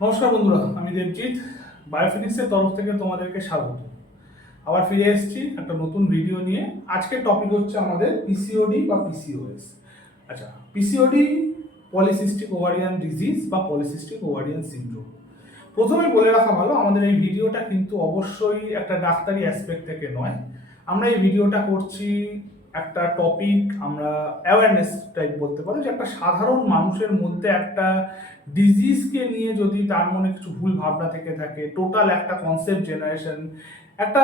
নমস্কার বন্ধুরা, আমি দেবজিৎ। বায়োফিনিক্সের তরফ থেকে তোমাদেরকে স্বাগত। আবার ফিরে এসেছি একটা নতুন ভিডিও নিয়ে। আজকের টপিক হচ্ছে আমাদের পিসিওডি বা পিসিওএস। আচ্ছা, পিসিওডি পলিসিস্টিক ওভারিয়ান ডিজিজ বা পলিসিস্টিক ওভারিয়ান সিনড্রোম। প্রথমে বলে রাখা ভালো, আমাদের এই ভিডিওটা কিন্তু অবশ্যই একটা ডাক্তারি অ্যাসপেক্ট থেকে নয়। আমরা এই ভিডিওটা করছি একটা টপিক, আমরা অ্যাওয়ারনেস টাইপ বলতে পারো, যে একটা সাধারণ মানুষের মধ্যে একটা ডিজিজকে নিয়ে যদি তার মনে কিছু ভুল ভাবনা থেকে থাকে, টোটাল একটা কনসেপ্ট জেনারেশন, একটা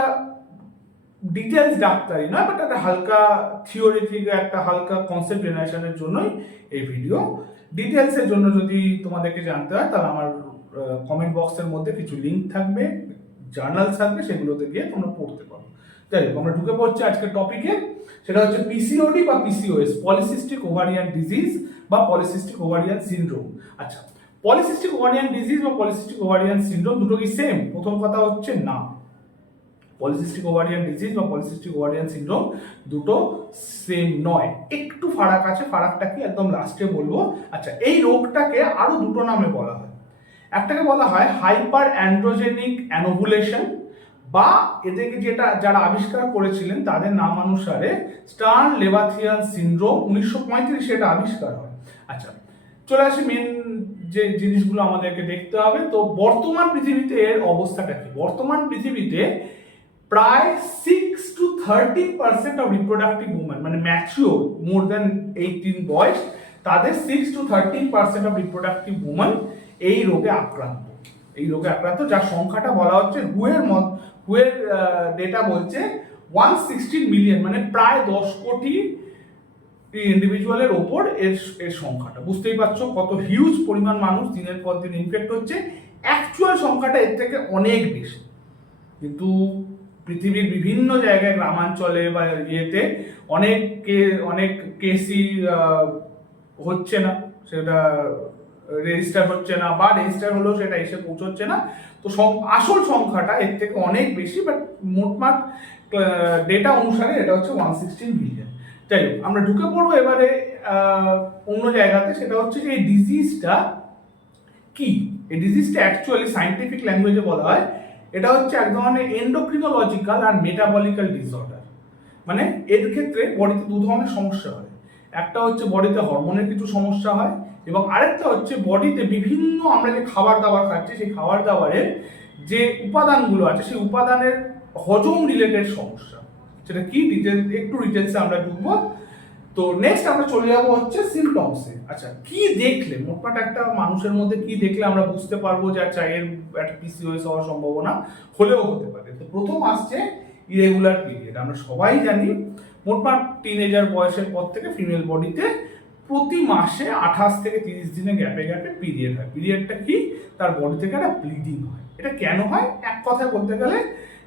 ডিটেলস ডাক্তারি নয়, বাট একটা হালকা থিওরি থেকে একটা হালকা কনসেপ্ট জেনারেশনের জন্যই এই ভিডিও। ডিটেলসের জন্য যদি তোমাদেরকে জানতে হয়, তাহলে আমার কমেন্ট বক্সের মধ্যে কিছু লিঙ্ক থাকবে, জার্নাল থাকবে, সেগুলোতে গিয়ে তোমরা পড়তে পারো। যাই হোক, আমরা ঢুকে পড়ছি আজকের টপিকে। সেটা হচ্ছে পিসিওডি বা পিসিওএস, পলিসিস্টিক ওভারিয়ান ডিজিজ বা পলিসিস্টিক ওভারিয়ান সিনড্রোম। আচ্ছা, পলিসিস্টিক ওভারিয়ান ডিজিজ বা পলিসিস্টিক ওভারিয়ান সিনড্রোম দুটো কি সেম? প্রথম কথা হচ্ছে না। পলিসিস্টিক ওভারিয়ান ডিজিজ বা পলিসিস্টিক ওভারিয়ান সিনড্রোম দুটো সেম নয়, একটু ফারাক আছে। ফারাকটা কি একদম লাস্টে বলবো। আচ্ছা, এই রোগটাকে আরো দুটো নামে বলা হয়। একটাকে বলা হয় হাইপার অ্যান্ড্রোজেনিক অ্যানোভুলেশন, বা এদেরকে যেটা যারা আবিষ্কার করেছিলেন তাদের নাম অনুসারে স্টার্ন লেবাথিয়ান সিনড্রোম। 1935 এটা আবিষ্কার হয়। আচ্ছা, চলে আসি মেন যে জিনিসগুলো আমাদেরকে দেখতে হবে। তো বর্তমান পৃথিবীতে এর অবস্থাটা কি? বর্তমান পৃথিবীতে প্রায় 6 to 13% অফ রিপ্রোডাক্টিভ উমেন, মানে ম্যাচিওর মোর দেন 18 বয়স, তাদের 6 to 13% অফ রিপ্রোডাক্টিভ উমেন এই রোগে আক্রান্ত। এই রোগে আক্রান্ত, যার সংখ্যাটা বলা হচ্ছে হুয়ের ডেটা বলছে 116 মিলিয়ন, মানে প্রায় 10 কোটি ইন্ডিভিজুয়ালের ওপর এর এর সংখ্যাটা। বুঝতেই পারছো কত হিউজ পরিমাণ মানুষ দিনের পর দিন ইনফেক্ট হচ্ছে। অ্যাকচুয়াল সংখ্যাটা এর থেকে অনেক বেশি, কিন্তু পৃথিবীর বিভিন্ন জায়গায় গ্রামাঞ্চলে বা ইয়েতে অনেক কেসই হচ্ছে না, সেটা রেজিস্টার হচ্ছে না, বা রেজিস্টার হলেও সেটা এসে পৌঁছচ্ছে না। তো আসল সংখ্যাটা এর থেকে অনেক বেশি, বাট মোটমাট ডেটা অনুসারে এটা হচ্ছে 116 মিলিয়ন। যাই হোক, আমরা ঢুকে পড়বো এবারে অন্য জায়গাতে। সেটা হচ্ছে যে এই ডিজিজটা কি। এই ডিজিজটা অ্যাকচুয়ালি সায়েন্টিফিক ল্যাঙ্গুয়েজে বলা হয় এটা হচ্ছে এক ধরনের এন্ডোক্রিনোলজিক্যাল আর মেটাবলিক্যাল ডিসঅর্ডার। মানে এর ক্ষেত্রে বডিতে দু ধরনের সমস্যা হয়। একটা হচ্ছে বডিতে হরমোনের কিছু সমস্যা হয়, এবং আরেকটা হচ্ছে বডিতে বিভিন্ন আমরা যে খাবার দাবার খাচ্ছি, সেই খাবার দাবারের যে উপাদানগুলো আছে, সেই উপাদানের হজম রিলেটেড সমস্যা। সেটা কি একটু ডিটেলসে আমরা ঢুকবো। তো নেক্সট আমরা চলে যাবো হচ্ছে সিমটমসে। আচ্ছা, কি দেখলে, মোটমাট একটা মানুষের মধ্যে কি দেখলে আমরা বুঝতে পারবো যে আচ্ছা এর একটা পিসিওএস হওয়ার সম্ভাবনা হলেও হতে পারে। তো প্রথম আসছে ইরেগুলার পিরিয়ড। আমরা সবাই জানি মোটমাট টিনেজার বয়সের পর থেকে ফিমেল বডিতে প্রতি মাসে 28 থেকে 30 দিনে গ্যাপে গ্যাপে পিরিয়ড হয়। পিরিয়ডটা কি? তার বডি থেকে একটা ব্লিডিং হয়। এটা কেন হয়? এক কথায় বলতে গেলে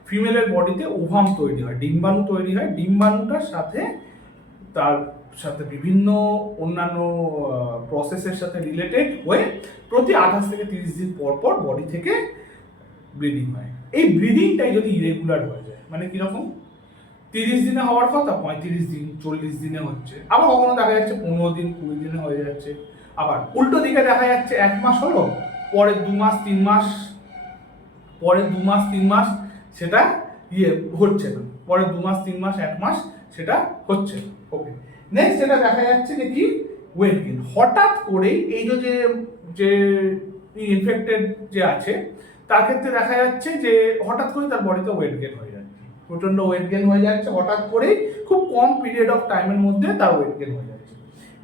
ফিমেলের বডিতে ওভাম তৈরি হয়, ডিম্বাণু তৈরি হয়। ডিম্বাণুটার সাথে তার সাথে বিভিন্ন অন্যান্য প্রসেসের সাথে রিলেটেড হয়ে প্রতি 28 থেকে 30 দিন পর পর বডি থেকে ব্লিডিং হয়। এই ব্লিডিংটাই যদি ইরেগুলার হয়ে যায়, মানে কিরকম? 30 দিনে হওয়ার কথা 35 দিন 40 দিনে হচ্ছে, আবার কখনো দেখা যাচ্ছে 15 দিন 20 দিনে হয়ে যাচ্ছে। আবার উল্টো দিকে দেখা যাচ্ছে 1 মাস হলো, পরে 2 মাস 3 মাস, পরে 2 মাস 3 মাস সেটা হচ্ছে না, পরে 2 মাস 3 মাস 1 মাস সেটা হচ্ছে না। ওকে, নেক্সট যেটা দেখা যাচ্ছে যে কি, ওয়েট গেইন। হঠাৎ করেই এই যে যে ইনফেক্টেড যে আছে তার ক্ষেত্রে দেখা যাচ্ছে যে হঠাৎ করে তার বডিতে ওয়েট গেইন হয়ে যাচ্ছে, প্রচন্ড ওয়েট গেইন হয়ে যাচ্ছে হঠাৎ করেই, খুব কম পিরিয়ড অফ টাইমের মধ্যে তার ওয়েট গেইন হয়ে যাচ্ছে।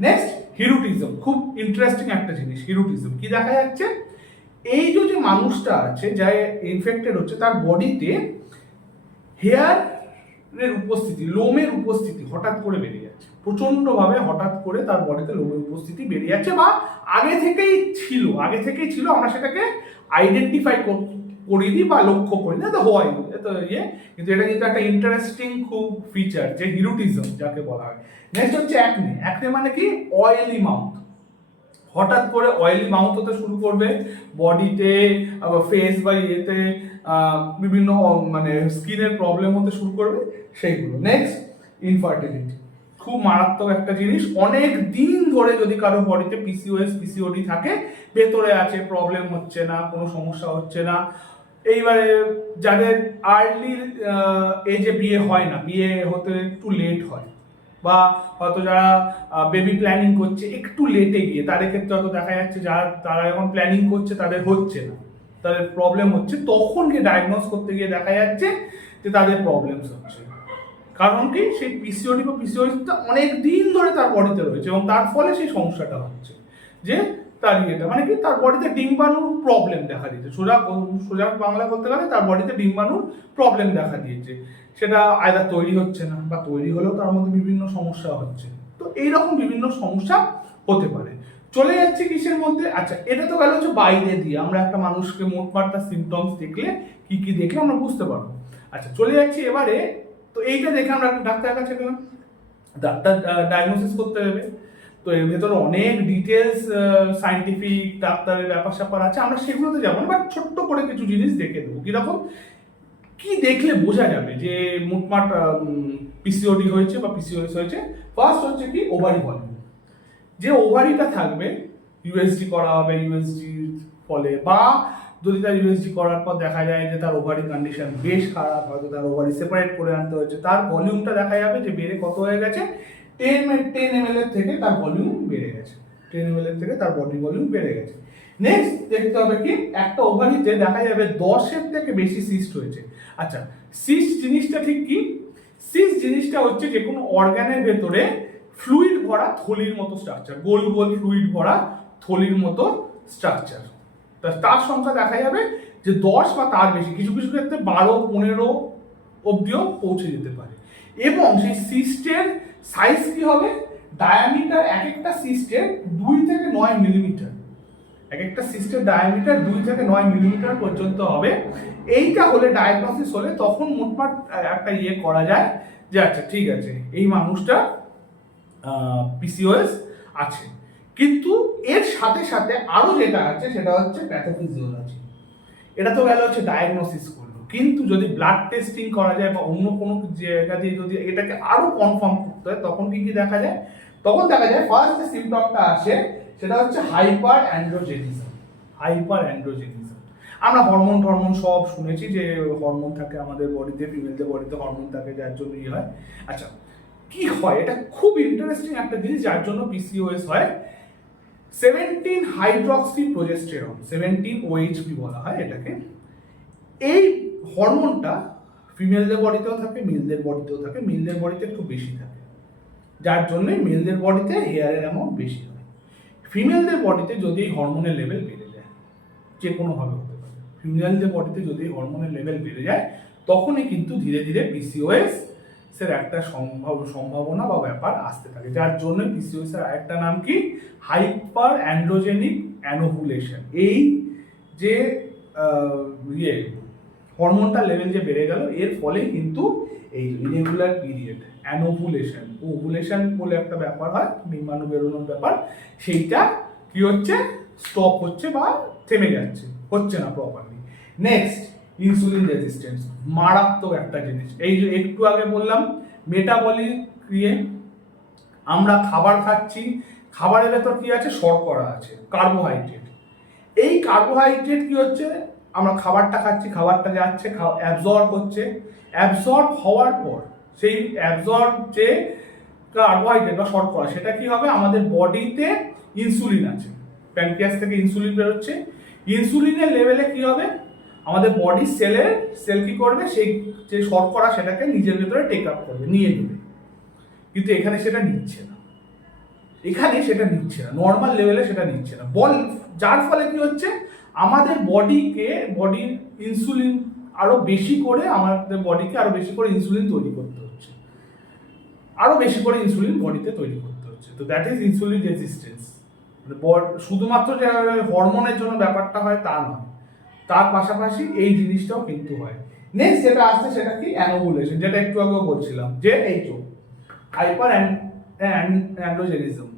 নেক্সট হিরুটিজম, খুব ইন্টারেস্টিং একটা জিনিস। হিরুটিজম কি দেখা যাচ্ছে? এই যে মানুষটা আছে যা ইনফেক্টেড হচ্ছে, তার বডিতে হেয়ারের উপস্থিতি, লোমের উপস্থিতি হঠাৎ করে বেড়ে যাচ্ছে, প্রচন্ডভাবে হঠাৎ করে তার বডিতে লোমের উপস্থিতি বেড়ে যাচ্ছে, বা আগে থেকেই ছিল, আমরা সেটাকে আইডেন্টিফাই করিনি বা লক্ষ্য করিনি, তো হয় তো কিন্তু এটা কিন্তু একটা ইন্টারেস্টিং খুব ফিচার, যে হিরুটিজম যাকে বলা হয়। নেক্সট হচ্ছে অ্যাকনে। অ্যাকনে মানে কি? Oily mouth. হঠাৎ করে অয়েলি মাউথ হতে শুরু করবে বডিতে, ফেস বা ইয়েতে বিভিন্ন মানে স্কিনের প্রবলেম হতে শুরু করবে, সেইগুলো। Next infertility. খুব মারাত্মক একটা জিনিস। অনেক দিন ধরে যদি কারো বডিতে পিসিওএস পিসিওডি থাকে, ভেতরে আছে, প্রবলেম হচ্ছে না, কোনো সমস্যা হচ্ছে না, এইবারে যাদের আর্লি এজে বিয়ে হয় না, বিয়ে হতে একটু লেট হয়, বা হয়তো যারা বেবি প্ল্যানিং করছে একটু লেটে গিয়ে, তাদের ক্ষেত্রে হয়তো দেখা যাচ্ছে যারা তারা যখন প্ল্যানিং করছে তাদের হচ্ছে না, তাদের প্রবলেম হচ্ছে, তখন গিয়ে ডায়াগনোস করতে গিয়ে দেখা যাচ্ছে যে তাদের প্রবলেমস হচ্ছে। কারণ কি, সেই পিসিওডি বা পিসিওএসটা অনেক দিন ধরে তার বডিতে রয়েছে এবং তার ফলে সেই সমস্যাটা হচ্ছে যে তার ইয়েটা মানে কি, তার বডিতে ডিম্বাণুর প্রবলেম দেখা দিয়েছে। সোজা সোজা বাংলা বলতে গেলে তার বডিতে ডিম্বাণুর প্রবলেম দেখা দিয়েছে। সেটা আয়দা তৈরি হচ্ছে না, বা তৈরি হলেও তার মধ্যে বিভিন্ন সমস্যা হচ্ছে। তো এইরকম বিভিন্ন সমস্যা হতে পারে। চলে যাচ্ছে কিসের মধ্যে, আচ্ছা এটা তো গেল হচ্ছে বাইরে দিয়ে, আমরা একটা মানুষকে মোটমাট তার সিমটমস দেখলে কি কি দেখলে আমরা বুঝতে পারবো। আচ্ছা চলে যাচ্ছি এবারে, তো এইটা দেখে আমরা একটা ডাক্তারের কাছে গেলাম, ডাক্তার ডায়াগনোসিস করতে দেবে। তো এর ভেতরে অনেক ডিটেলস সাইন্টিফিক ডাক্তারের ব্যাপার স্যাপার আছে, আমরা সেগুলোতে যাবো না, বাট ছোট্ট করে কিছু জিনিস দেখে দেবো। কিরকম, কি দেখলে বোঝা যাবে যে মোটমাট পিসিওডি হয়েছে বা পিসিওএস হয়েছে। ফার্স্ট হচ্ছে কি, ওভারি ভলিউম। যে ওভারিটা থাকবে, ইউএসজি করা হবে, ইউএসজির ফলে, বা যদি তার ইউএসজি করার পর দেখা যায় যে তার ওভারি কন্ডিশন বেশ খারাপ, হয়তো তার ওভারি সেপারেট করে আনতে হয়েছে, তার ভলিউমটা দেখা যাবে যে বেড়ে কত হয়ে গেছে, 10 ml এর থেকে তার ভলিউম বেড়ে গেছে, 10 ml এর থেকে তার বডি ভলিউম বেড়ে গেছে। নেক্সট দেখতে হবে কি, একটা ওভারিতে দেখা যাবে 10-এর থেকে বেশি সিস্ট হয়েছে। আচ্ছা সিস্ট জিনিসটা ঠিক কি, সিস্ট জিনিসটা হচ্ছে যে কোনো অর্গানের ভেতরে ফ্লুইড ভরা থলির মতো স্ট্রাকচার, গোল গোল ফ্লুইড ভরা থলির মতো স্ট্রাকচার। তার সংখ্যা দেখা যাবে যে 10 বা তার বেশি, কিছু কিছু ক্ষেত্রে 12-15 অবধিও পৌঁছে যেতে পারে। এবং সেই সিস্টের সাইজ কি হবে, ডায়ামিটার এক একটা সিস্টের 2 থেকে 9 মিলিমিটার, এক একটা সিস্টের ডায়ামিটার 2 থেকে 9 মিলিমিটার পর্যন্ত হবে। এইটা হলে ডায়াগনোসিস হলে তখন মোটমাট একটা ইয়ে করা যায় যে আচ্ছা ঠিক আছে এই মানুষটা পিসিওএস আছে। কিন্তু এর সাথে সাথে আরো যেটা আছে সেটা হচ্ছে প্যাথোফিজিওলজি। এটা তো গেল হচ্ছে ডায়াগনোসিস করলো, কিন্তু যদি ব্লাড টেস্টিং করা যায় বা অন্য কোনো জায়গা দিয়ে যদি এটাকে আরো কনফার্ম করতে হয়, তখন কি কি দেখা যায়, তখন দেখা যায় ফার্স্ট যে সিমটমটা আসে সেটা হচ্ছে হাইপার অ্যান্ড্রোজেনিজম। হাইপার অ্যান্ড্রোজেনিজম, আমরা হরমোন টরমোন সব শুনেছি যে হরমোন থাকে আমাদের বডিতে, ফিমেলদের বডিতে হরমোন থাকে যার জন্য ইয়ে হয়। আচ্ছা কি হয়, এটা খুব ইন্টারেস্টিং একটা জিনিস যার জন্য পিসিওএস হয়। 17 হাইড্রক্সি প্রোজেস্টেরন, 17 ওএইচপি বলা হয় এটাকে। এই হরমোনটা ফিমেলদের বডিতেও থাকে, মেলদের বডিতেও থাকে, মেলদের বডিতে একটু বেশি থাকে, যার জন্যই মেলদের বডিতে হেয়ারের অ্যামাউন্ট বেশি হয়। ফিমেলদের বডিতে যদি এই হরমোনের লেভেল বেড়ে যায়, যে কোনোভাবে হতে পারে, ফিমেলদের বডিতে যদি এই হরমোনের লেভেল বেড়ে যায়, তখনই কিন্তু ধীরে ধীরে পিসিওএস এর একটা সম্ভাবনা বা ব্যাপার আসতে থাকে, যার জন্য পিসিওএস এর আরেকটা নাম কি, হাইপার অ্যান্ড্রোজেনিক অ্যানোভুলেশন। এই যে ইয়ে হরমোনটার লেভেল যে বেড়ে গেল, এর ফলে কিন্তু এই ইরেগুলার পিরিয়ড, অ্যানোভুলেশন, ওভুলেশন বলে একটা ব্যাপার হয়, ডিম্বাণু বেরোনোর ব্যাপার, সেইটা কি হচ্ছে, স্টপ হচ্ছে বা থেমে যাচ্ছে, হচ্ছে না প্রপারলি। নেক্সট ইনসুলিন রেজিস্ট্যান্স, মারাত্মক একটা জিনিস। এই যে একটু আগে বললাম মেটাবলিক ক্রিয়ে, আমরা খাবার খাচ্ছি, খাবারের ভেতর কি আছে, শর্করা আছে, কার্বোহাইড্রেট। এই কার্বোহাইড্রেট কি হচ্ছে, আমরা খাবারটা খাচ্ছি, খাবারটা যাচ্ছে, অ্যাবজর্ব হচ্ছে, অ্যাবজর্ব হওয়ার পর সেই অ্যাবজর্ব যে কার্বোহাইড্রেট বা শর্করা, সেটা কি হবে, আমাদের বডিতে ইনসুলিন আছে, প্যানক্রিয়াস থেকে ইনসুলিন বেরোচ্ছে, ইনসুলিনের লেভেলে কি হবে, আমাদের বডি সেল কি করবে, সেই যে শর্করা সেটাকে নিজের ভেতরে টেক আপ করবে, নিয়ে নেবে। কিন্তু এখানে সেটা নিচ্ছে না, এখানে সেটা নিচ্ছে না, নর্মাল লেভেলে সেটা নিচ্ছে না, যার ফলে কি হচ্ছে, আমাদের বডি ইনসুলিন আরো বেশি করে, আমাদের বডিকে আরো বেশি করে ইনসুলিন তৈরি করতে হচ্ছে, আরো বেশি করে ইনসুলিন বডিতে তৈরি করতে হচ্ছে। তো দ্যাট ইজ ইনসুলিন রেজিস্ট্যান্স। শুধুমাত্র যে হরমোনের জন্য ব্যাপারটা হয় তা নয়, তার পাশাপাশি এই জিনিসটাও কিন্তু হয়। নেক্সট যেটা আসছে সেটা কি, অ্যানোভুলেশন, যেটা একটু আগেও বলছিলাম যে এই তো হাইপার অ্যান্ড্রোজেনিজম।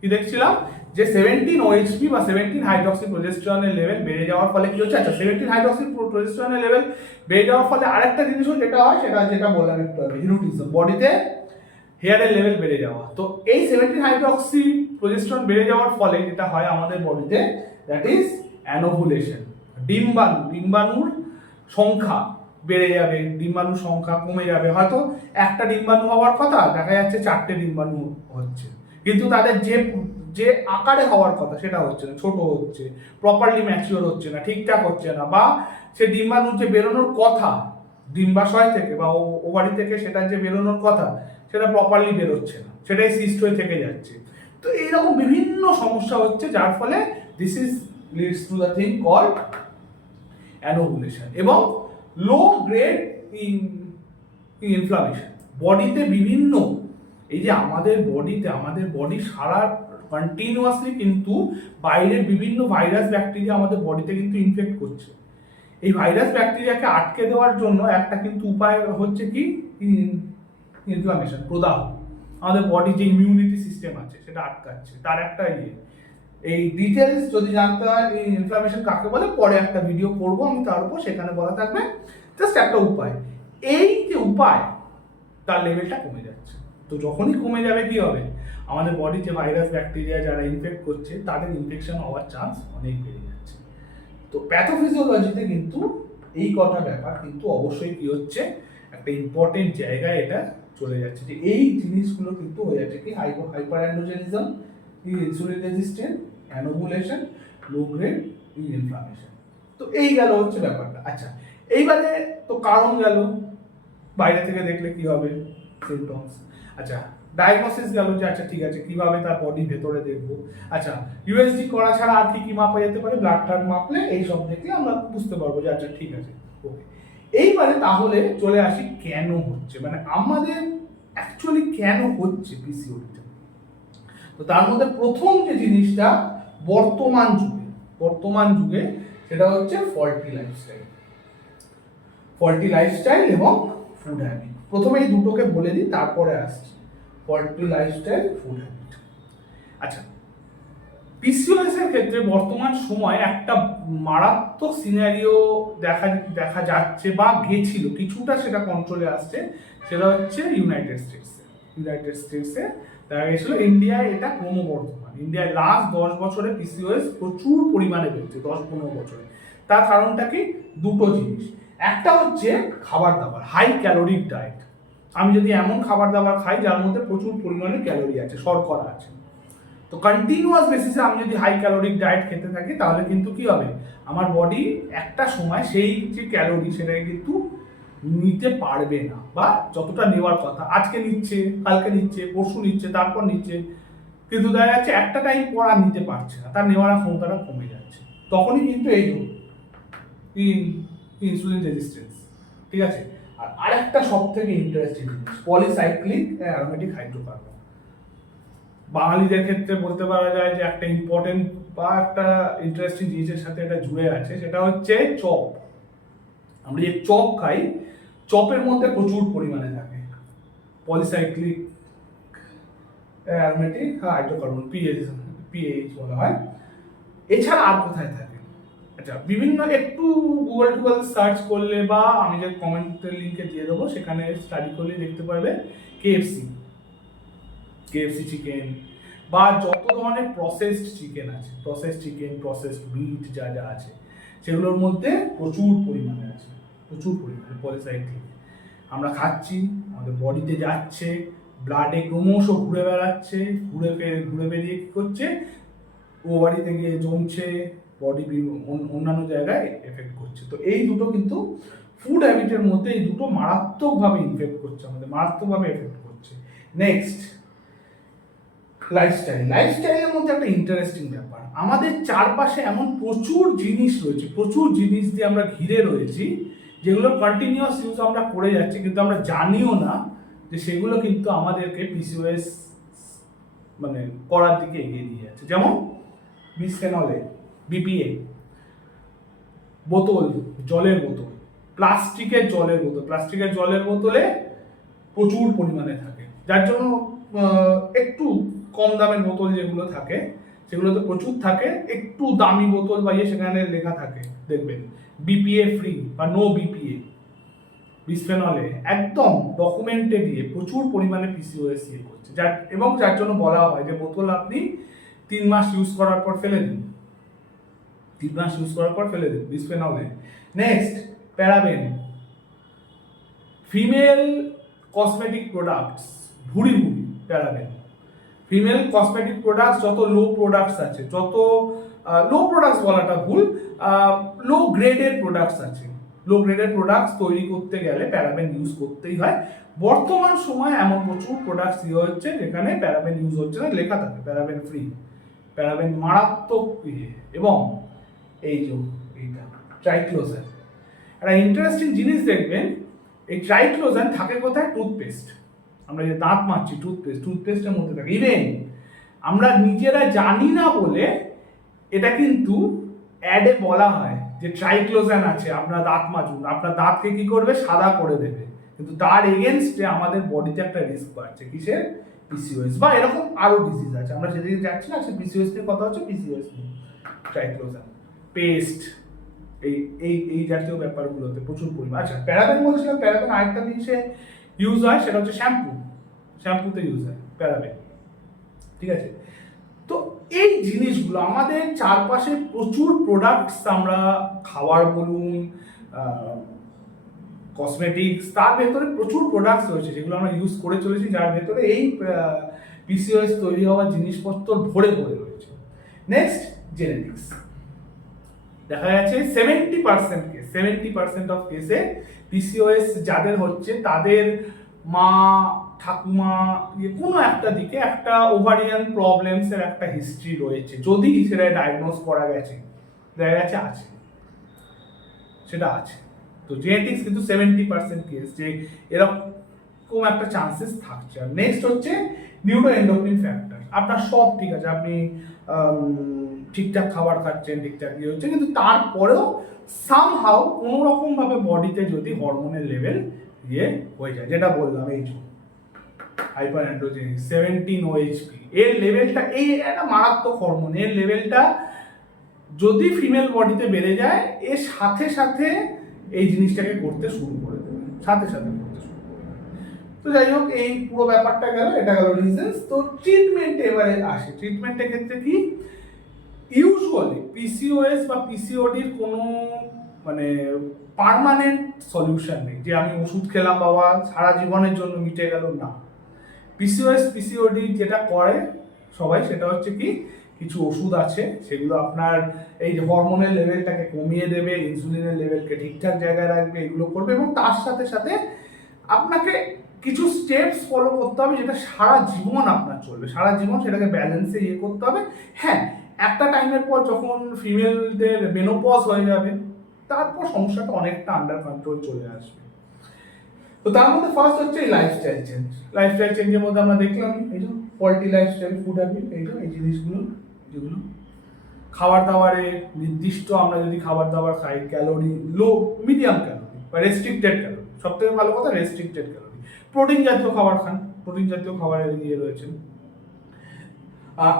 কি দেখছিলাম যে 17 ওএইচপি বা 17 হাইড্রক্সি প্রোজেস্টেরনের লেভেল বেড়ে যাওয়ার ফলে কি হচ্ছে, আচ্ছা 17 হাইড্রক্সি প্রোজেস্টেরনের লেভেল বেড়ে যাওয়ার ফলে আরেকটা জিনিস যেটা হয়, সেটা যেটা বললাম একটু আগে, হিরুটিজম, বডিতে হেয়ারের লেভেল বেড়ে যাওয়া। তো এই 17 হাইড্রক্সি প্রোজেস্টেরন বেড়ে যাওয়ার ফলে যেটা হয় আমাদের বডিতে, দ্যাট ইজ অ্যানোভুলেশন। ডিম্বাণুর সংখ্যা বেড়ে যাবে, ডিম্বাণুর সংখ্যা কমে যাবে। হয়তো একটা ডিম্বাণু হওয়ার কথা, দেখা যাচ্ছে 4টে ডিম্বাণু হচ্ছে, কিন্তু তাদের যে যে আকারে হওয়ার কথা সেটা হচ্ছে না, ছোট হচ্ছে, প্রপারলি ম্যাচিওর হচ্ছে না, ঠিকঠাক হচ্ছে না, বা সে ডিম্বাণু যে বেরোনোর কথা ডিম্বাশয় থেকে বা ওভারি থেকে, সেটা যে বেরোনোর কথা সেটা প্রপারলি বেরোচ্ছে না, সেটাই সিস্ট হয়ে থেকে যাচ্ছে। তো এইরকম বিভিন্ন সমস্যা হচ্ছে, যার ফলে this is leads to the thing called anovulation. এবং লো গ্রেড ইনফ্লামেশন বডিতে বিভিন্ন, এই যে আমাদের বডি সারা কন্টিনিউয়াসলি কিন্তু বাইরের বিভিন্ন ভাইরাস ব্যাকটেরিয়া আমাদের বডিতে কিন্তু ইনফেক্ট করছে। এই ভাইরাস ব্যাকটেরিয়াকে আটকে দেওয়ার জন্য একটা কিন্তু উপায় হচ্ছে কি, ইনফ্লামেশন, প্রদাহ। আমাদের বডি যে ইমিউনিটি সিস্টেম আছে সেটা আটকাচ্ছে, তার একটা এই ডিটেলস যদি জানতে হয় এই ইনফ্লামেশন কাকে বলে, পরে একটা ভিডিও করব আমি তার উপর, সেখানে বলা থাকবে। জাস্ট একটা উপায়, এই যে উপায়, তার লেভেলটা কমে যাচ্ছে। তো যখনই কমে যাবে কি হবে, আমাদের বডি যে ভাইরাস ব্যাকটেরিয়া যারা ইনফেক্ট করছে তাদের ইনফেকশন হওয়ার চান্স অনেক বেড়ে যাচ্ছে। তো প্যাথোফিজিওলজিতে কিন্তু এই কটা ব্যাপার কিন্তু অবশ্যই কি হচ্ছে, একটা ইম্পর্টেন্ট জায়গায় এটা চলে যাচ্ছে, যে এই জিনিসগুলো কিন্তু হয়ে যাচ্ছে কি, hyperandrogenism, insulin resistant, anovulation, low grade inflammation. তো এই গেল হচ্ছে ব্যাপারটা। আচ্ছা, এইবারে তো কারণ গেল, বাইরে থেকে দেখলে কি হবে, সিমটমস। আচ্ছা, ডায়াগনোসিস গেল, যে আচ্ছা ঠিক আছে কিভাবে তার বডি ভেতরে দেখবো। আচ্ছা, ইউএসজি করা ছাড়া আর কি কি মাপা যেতে পারে, ব্লাড টাড মাপলে এই সব দেখলে আমরা বুঝতে পারবো যে আচ্ছা ঠিক আছে, ওকে। এইবারে তাহলে চলে আসি কেন হচ্ছে, মানে আমাদের অ্যাকচুয়ালি কেন হচ্ছে পিসিওডিটা। তো তার মধ্যে প্রথম যে জিনিসটা বর্তমান যুগে সেটা হচ্ছে ফল্টি লাইফস্টাইল এবং ফুড হ্যাবিট। প্রথমে এই দুটোকে বলে দিই, তারপরে আসছি ফল্টি লাইফস্টাইল, ফুড হ্যাবিট। আচ্ছা, পিসিওএস এর ক্ষেত্রে বর্তমান সময় একটা মারাত্মক সিনারিও দেখা যাচ্ছে বা গেছিল, কিছুটা সেটা কন্ট্রোলে আসছে। সেটা হচ্ছে ইউনাইটেড স্টেটসে দেখা গেছিল। ইন্ডিয়ায় এটা ক্রমবর্ধমান, ইন্ডিয়ায় লাস্ট 10 বছরে পিসিওএস প্রচুর পরিমাণে বেড়েছে, 10-15 বছরে। তার কারণটা কি, দুটো জিনিস। একটা হচ্ছে খাবার দাবার, হাই ক্যালোরিক ডায়েট। আমি যদি এমন খাবার দাবার খাই যার মধ্যে প্রচুর পরিমাণে ক্যালোরি আছে, শর্করা আছে, তো কন্টিনিউয়াস বেসিসে আমি যদি হাই ক্যালোরিক ডায়েট খেতে থাকি, তাহলে কিন্তু কি হবে, আমার বডি একটা সময় সেই যে ক্যালোরি সেটাকে কিন্তু নিতে পারবে না, বা যতটা নেওয়ার কথা আজকে নিচ্ছে, কালকে নিচ্ছে, পরশু নিচ্ছে, তারপর নিচ্ছে, কিন্তু দেখা যাচ্ছে একটা টাইম পর আর নিতে পারছে না, তার নেওয়ার ক্ষমতাটা কমে যাচ্ছে। তখনই কিন্তু এই ইনসুলিন রেজিস্ট্যান্স, ঠিক আছে। আর আরেকটা সব থেকে ইন্টারেস্টিং জিনিস, পলিসাইক্লিক অ্যারোমেটিক হাইড্রোকার্বন। বাঙালিদের ক্ষেত্রে বলতে পারা যায় যে একটা ইম্পর্টেন্ট বা একটা ইন্টারেস্টিং জিনিসের সাথে এটা জুড়ে আছে, সেটা হচ্ছে চপ। আমরা যে চপ খাই, চপের মধ্যে প্রচুর পরিমাণে থাকে পলিসাইক্লিক অ্যারোমেটিক হাইড্রোকার্বন, পিএইচ বলা হয়। এছাড়া আর কোথায় থাকে? আচ্ছা, বিভিন্ন একটু গুগল সার্চ করলে, বা আমি যে কমেন্টের লিঙ্কে দিয়ে দেবো সেখানে স্টাডি করলে দেখতে পারবে, কেএফসি চিকেন, বা যত ধরনের প্রসেসড চিকেন আছে, প্রসেসড মিট যা যা আছে, সেগুলোর মধ্যে প্রচুর পরিমাণে পলিসাইক্লিক। আমরা খাচ্ছি, আমাদের বডিতে যাচ্ছে, ব্লাডে ক্রমশ ঘুরে বেড়াচ্ছে, ঘুরে বেরিয়ে কি করছে, ওভারিতে গিয়ে জমছে, বডি অন্যান্য জায়গায় এফেক্ট করছে। তো এই দুটো কিন্তু ফুড হ্যাবিটের মধ্যে, এই দুটো মারাত্মকভাবে ইনফেক্ট করছে, আমাদের মারাত্মকভাবে এফেক্ট করছে। নেক্সট, লাইফস্টাইলের মধ্যে একটা ইন্টারেস্টিং ব্যাপার, আমাদের চারপাশে এমন প্রচুর জিনিস রয়েছে, প্রচুর জিনিস দিয়ে আমরা ঘিরে রয়েছি, যেগুলো কন্টিনিউয়াস ইউজ আমরা করে যাচ্ছি, কিন্তু আমরা জানিও না যে সেগুলো কিন্তু আমাদেরকে পিসিওএস মানে করার দিকে এগিয়ে নিয়ে যাচ্ছে। যেমন বিসফেনল, বিপিএ, জলের বোতল, প্লাস্টিকের জলের বোতলে প্রচুর পরিমাণে থাকে, যার জন্য একটু কম দামের বোতল যেগুলো থাকে সেগুলোতে প্রচুর থাকে, একটু দামি বোতল বা সেখানে লেখা থাকে দেখবেন বিপিএ ফ্রি বা নো বিপিএ। বিসফেনলে একদম ডকুমেন্টে দিয়ে প্রচুর পরিমাণে পিসিওএস ইয়ে করছে, যার জন্য বলা হয় যে বোতল আপনি 3 মাস ইউজ করার পর ফেলে দিন, 3 মাস ইউজ করার পর ফেলে দিন বিসফেনলে। Next paraben, female cosmetic products, ভুড়ি প্যারাবেন। ফিমেল কসমেটিক প্রোডাক্টস যত লো প্রোডাক্টস আছে, যত লো প্রোডাক্টস বলাটা ভুল, লো গ্রেডের প্রোডাক্টস আছে, লো গ্রেডের প্রোডাক্টস তৈরি করতে গেলে প্যারাবেন ইউজ করতেই হয়। বর্তমান সময়ে এমন প্রচুর প্রোডাক্টস ইয়ে হচ্ছে যেখানে প্যারাবেন ইউজ হচ্ছে না, লেখা থাকে প্যারাবেন ফ্রি। প্যারাবেন মারাত্মক ইয়ে। এবং এই যে এইটা ট্রাইক্লোজেন, একটা ইন্টারেস্টিং জিনিস দেখবেন, এই ট্রাইক্লোজেন থাকে কোথায়? টুথপেস্ট। আমরা যে দাঁত মাজছি টুথপেস্টের মধ্যে থাকে। ইভেন আমরা নিজেরা জানি না বলে এটা কিন্তু অ্যাডে বলা হয় যে ট্রাইক্লোজেন আছে, আপনার দাঁত মাজুন, আপনার দাঁতকে কি করবে? সাদা করে দেবে। কিন্তু তার এগেনস্টে আমাদের বডিতে একটা রিস্ক বাড়ছে, কিসের? পিসিওএস বা এরকম আরো ডিজিজ আছে, আমরা সেদিকে যাচ্ছি না। পিসিওএস নিয়ে কথা হচ্ছে, পিসিওএস নিয়ে ট্রাইক্লোজেন, পেস্ট, এই এই এই জাতীয় ব্যাপারগুলোতে প্রচুর পরিমাণ। আচ্ছা প্যারাবেন বলছিলাম, প্যারাবেন আরেকটা জিনিসে ইউজ হয়, সেটা হচ্ছে শ্যাম্পুতে ইউজ হয় প্যারাবেন, ঠিক আছে? তো এই জিনিসগুলো আমাদের চারপাশে প্রচুর প্রোডাক্টস, আমরা খাওয়ার বলুন, কসমেটিক্স, তার ভেতরে প্রচুর প্রোডাক্টস রয়েছে যেগুলো আমরা ইউজ করে চলেছি, যার ভেতরে এই পিসিওএস তৈরি হওয়ার জিনিসপত্র ভরে ভরে রয়েছে। নেক্সট জেনেটিক্স, দেখা যাচ্ছে 70% অফ কেসে পিসিওএস যাদের হচ্ছে তাদের মা ঠাকুমা কোনো একটা দিকে একটা ওভারিয়ান প্রবলেমস এর একটা হিস্ট্রি রয়েছে, যদি সেটা ডায়াগনোজ করা গেছে, দেখা গেছে আছে, সেটা আছে। তো জেনেটিক্স কিন্তু 70% কেস যে এরকম একটা চান্সেস থাকছে। আর নেক্সট হচ্ছে নিউরো এন্ডোক্রিন ফ্যাক্টর। আপনার সব ঠিক আছে, আপনি ঠিকঠাক খাবার খাচ্ছেন, ঠিকঠাক ইয়ে হচ্ছে, কিন্তু তারপরেও সামহাউ কোনো রকম ভাবে বডিতে যদি হরমোনের লেভেল ইয়ে হয়ে যায়, যেটা বললাম এই হাইপার অ্যান্ড্রোজেনিক 17 OHP এর লেভেলটা, এই একটা মারাত্মক হরমোন, এর লেভেলটা যদি ফিমেল বডিতে বেড়ে যায়, এর সাথে সাথে এই জিনিসটাকে করতে শুরু করে দেবে, সাথে সাথে করতে শুরু করে দেবে। তো যাই হোক, এই পুরো ব্যাপারটা গেল, এটা গেল রিজনস। তো ট্রিটমেন্টে এবারে আসে। ট্রিটমেন্টের ক্ষেত্রে কি ইউজুয়ালি পিসিওএস বা পিসিওডির কোনো মানে পার্মানেন্ট সলিউশন নেই যে আমি ওষুধ খেলাম বাবা সারা জীবনের জন্য মিটে গেল, না। পিসিওএস পিসিওডি যেটা করে সবাই, সেটা হচ্ছে কি কিছু ওষুধ আছে, সেগুলো আপনার এই যে হরমোনের লেভেলটাকে কমিয়ে দেবে, ইনসুলিনের লেভেলকে ঠিকঠাক জায়গায় রাখবে, এগুলো করবে। এবং তার সাথে সাথে আপনাকে কিছু স্টেপস ফলো করতে হবে, যেটা সারা জীবন আপনার চলবে, সারা জীবন সেটাকে ব্যালেন্সে ইয়ে করতে হবে। হ্যাঁ, একটা টাইমের পর যখন ফিমেলদের মেনোপজ হয়ে যাবে, তারপর সমস্যাটা অনেকটা আন্ডার কন্ট্রোল চলে আসবে। তো তার মধ্যে ফার্স্ট হচ্ছে এই লাইফস্টাইল চেঞ্জ। লাইফস্টাইল চেঞ্জের মধ্যে আমরা দেখলাম এই যে ফল্টি লাইফস্টাইল, ফুড হ্যাবিট, এই জিনিসগুলো, যেগুলো খাবার দাবারে নির্দিষ্ট, আমরা যদি খাবার দাবার খাই ক্যালোরি লো, মিডিয়াম ক্যালোরি বা রেস্ট্রিক্টেড ক্যালোরি, সব থেকে ভালো কথা রেস্ট্রিক্টেড ক্যালোরি, প্রোটিন জাতীয় খাবার খান, প্রোটিন জাতীয় খাবারের ইয়ে রয়েছে।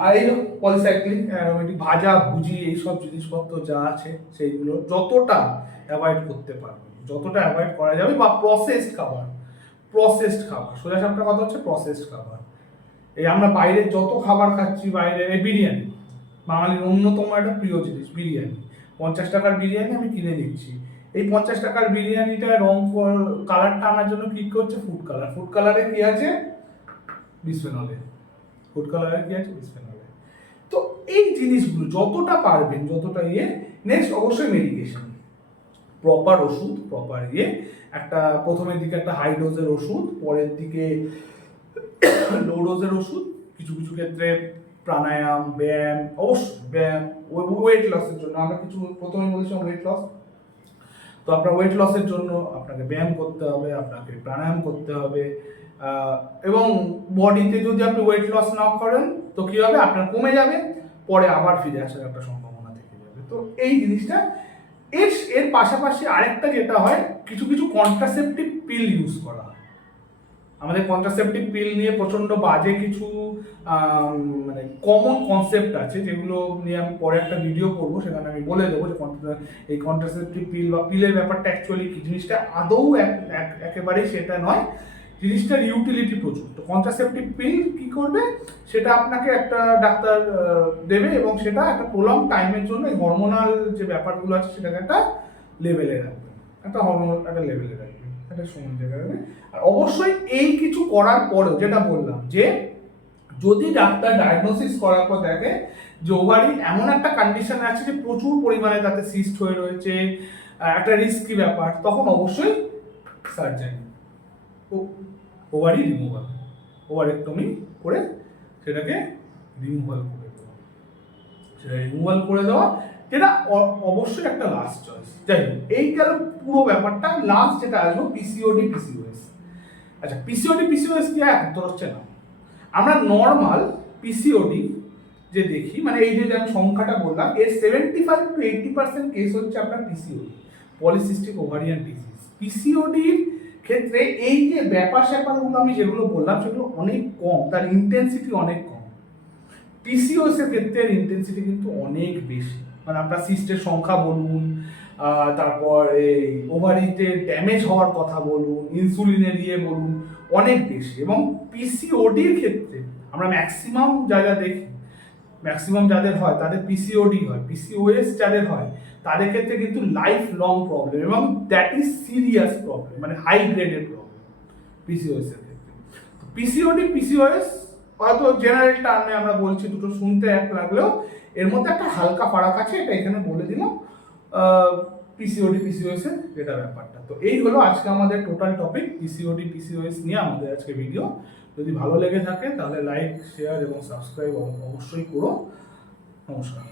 আর এই পলিসাইক্লিক অ্যারোমেটিক, ভাজা ভুজি, এইসব জিনিসপত্র যা আছে সেইগুলো যতটা অ্যাভয়েড করতে পারবেন, যতটা অ্যাভয়েড করা যাবে। বা প্রসেসড খাবার, সোজা সাপটা কথা হচ্ছে প্রসেসড খাবার। এই আমরা বাইরে যত খাবার খাচ্ছি, বাইরে বিরিয়ানি, বাঙালির অন্যতম একটা প্রিয় জিনিস বিরিয়ানি। 50 টাকার বিরিয়ানি আমি কিনে নিচ্ছি, এই 50 টাকার বিরিয়ানিটা রং কালারটা আনার জন্য কি করছে? Food colour. ফুড কালারে কি আছে? বিসফেনল এ। ফুড কালারে কি আছে? বিসফেনল এ। তো এই জিনিসগুলো যতটা পারবেন, যতটা ইয়ে। নেক্সট অবশ্যই মেডিকেশন, প্রপার ওষুধ, প্রপার ইয়ে। একটা প্রথমের দিকে একটা হাই ডোজের ওষুধ, পরের দিকে লো ডোজের ওষুধ, কিছু কিছু ক্ষেত্রে প্রাণায়াম, ব্যায়াম, অবশ্যই ব্যায়াম ওয়েট লসের জন্য। আমরা কিছু প্রথমে বলেছিলাম ওয়েট লস, তো আপনার ওয়েট লসের জন্য আপনাকে ব্যায়াম করতে হবে, আপনাকে প্রাণায়াম করতে হবে। এবং বডিতে যদি আপনি ওয়েট লস না করেন তো কী হবে? আপনার কমে যাবে, পরে আবার ফিরে আসার একটা সম্ভাবনা থেকে যাবে। তো এই জিনিসটা, এর পাশাপাশি আরেকটা যেটা হয়, কিছু কিছু কন্ট্রাসেপটিভ পিল ইউজ করা হয়। আমাদের কন্ট্রাসেপটিভ পিল নিয়ে প্রচন্ড বাজে কিছু মানে কমন কনসেপ্ট আছে, যেগুলো নিয়ে আমি পরে একটা ভিডিও করবো, সেখানে আমি বলে দেবো যে এই কন্ট্রাসেপটিভ পিল বা পিলের ব্যাপারটা অ্যাকচুয়ালি কি জিনিসটা আদৌ একেবারেই সেটা নয়, জিনিসটার ইউটিলিটি প্রচুর। তো কন্ট্রাসেপটিভ পিল কি করবে, সেটা আপনাকে একটা ডাক্তার দেবে এবং সেটা একটা প্রলং টাইমের জন্য এই হরমোনাল যে ব্যাপারগুলো আছে সেটাকে একটা লেভেলে রাখবে, একটা হরমোনাল একটা লেভেলে রাখবে, একটা সময় জায়গা রাখবে। আর অবশ্যই এই কিছু করার পরেও যেটা বললাম, যে যদি ডাক্তার ডায়াগনোসিস করার পর দেখে যে ওভারি এমন একটা কন্ডিশন আছে যে প্রচুর পরিমাণে তাতে সিস্ট হয়ে রয়েছে, একটা রিস্কি ব্যাপার, তখন অবশ্যই সার্জারি, ওভারি রিমুভাল, ওভারেক্টমি করে সেটাকে রিমুভাল করে দেওয়া, সেটা রিমুভাল করে দেওয়া, যেটা অবশ্যই একটা লাস্ট চয়েস। যাই হোক, এই গেল পুরো ব্যাপারটা। লাস্ট যেটা আসবো পিসিওডি পিসিওএস। আচ্ছা, পিসিওডি পিসিওএস কি একদম হচ্ছে না, আমরা নর্মাল পিসিওডি যে দেখি, মানে এই যে আমি সংখ্যাটা বললাম, এর 75 to 80% কেস হচ্ছে আপনার পিসিওডি, পলিসিস্টিক ওভারিয়ান ডিজিজ। পিসিওডির ক্ষেত্রে এই যে ব্যাপার স্যাপারগুলো আমি যেগুলো বললাম সেগুলো অনেক কম, তার ইন্টেন্সিটি অনেক কম। পিসিওএস এর ক্ষেত্রে ইন্টেন্সিটি কিন্তু অনেক বেশি, মানে আপনার সিস্টের সংখ্যা বলুন, তারপর এই ওভারিতে ড্যামেজ হওয়ার কথা বলুন, ইনসুলিনের ইয়ে বলুন, অনেক বেশি। এবং পিসিওডির ক্ষেত্রে আমরা ম্যাক্সিমাম যা দেখি, ম্যাক্সিমাম যাদের হয় তাদের পিসিওডি হয়, পিসিওএস যাদের হয় তাদের ক্ষেত্রে কিন্তু লাইফ লং প্রবলেম, এবং দ্যাট ইজ সিরিয়াস প্রবলেম, মানে হাই গ্রেডের প্রবলেম পিসিওএস এর ক্ষেত্রে। পিসিওডি পিসিওএস হয়তো জেনারেল টার্মে আমরা বলছি, দুটো শুনতে এক লাগলেও এর মধ্যে একটা হালকা ফারাক আছে, এটা এখানে বলে দিলাম পিসিওডি পিসিওএস এর যেটা ব্যাপারটা। তো এই হলো আজকে আমাদের টোটাল টপিক, পিসিওডি পিসিওএস নিয়ে আমাদের আজকে ভিডিও। যদি ভালো লেগে থাকে তাহলে লাইক, শেয়ার এবং সাবস্ক্রাইব অবশ্যই করো। নমস্কার।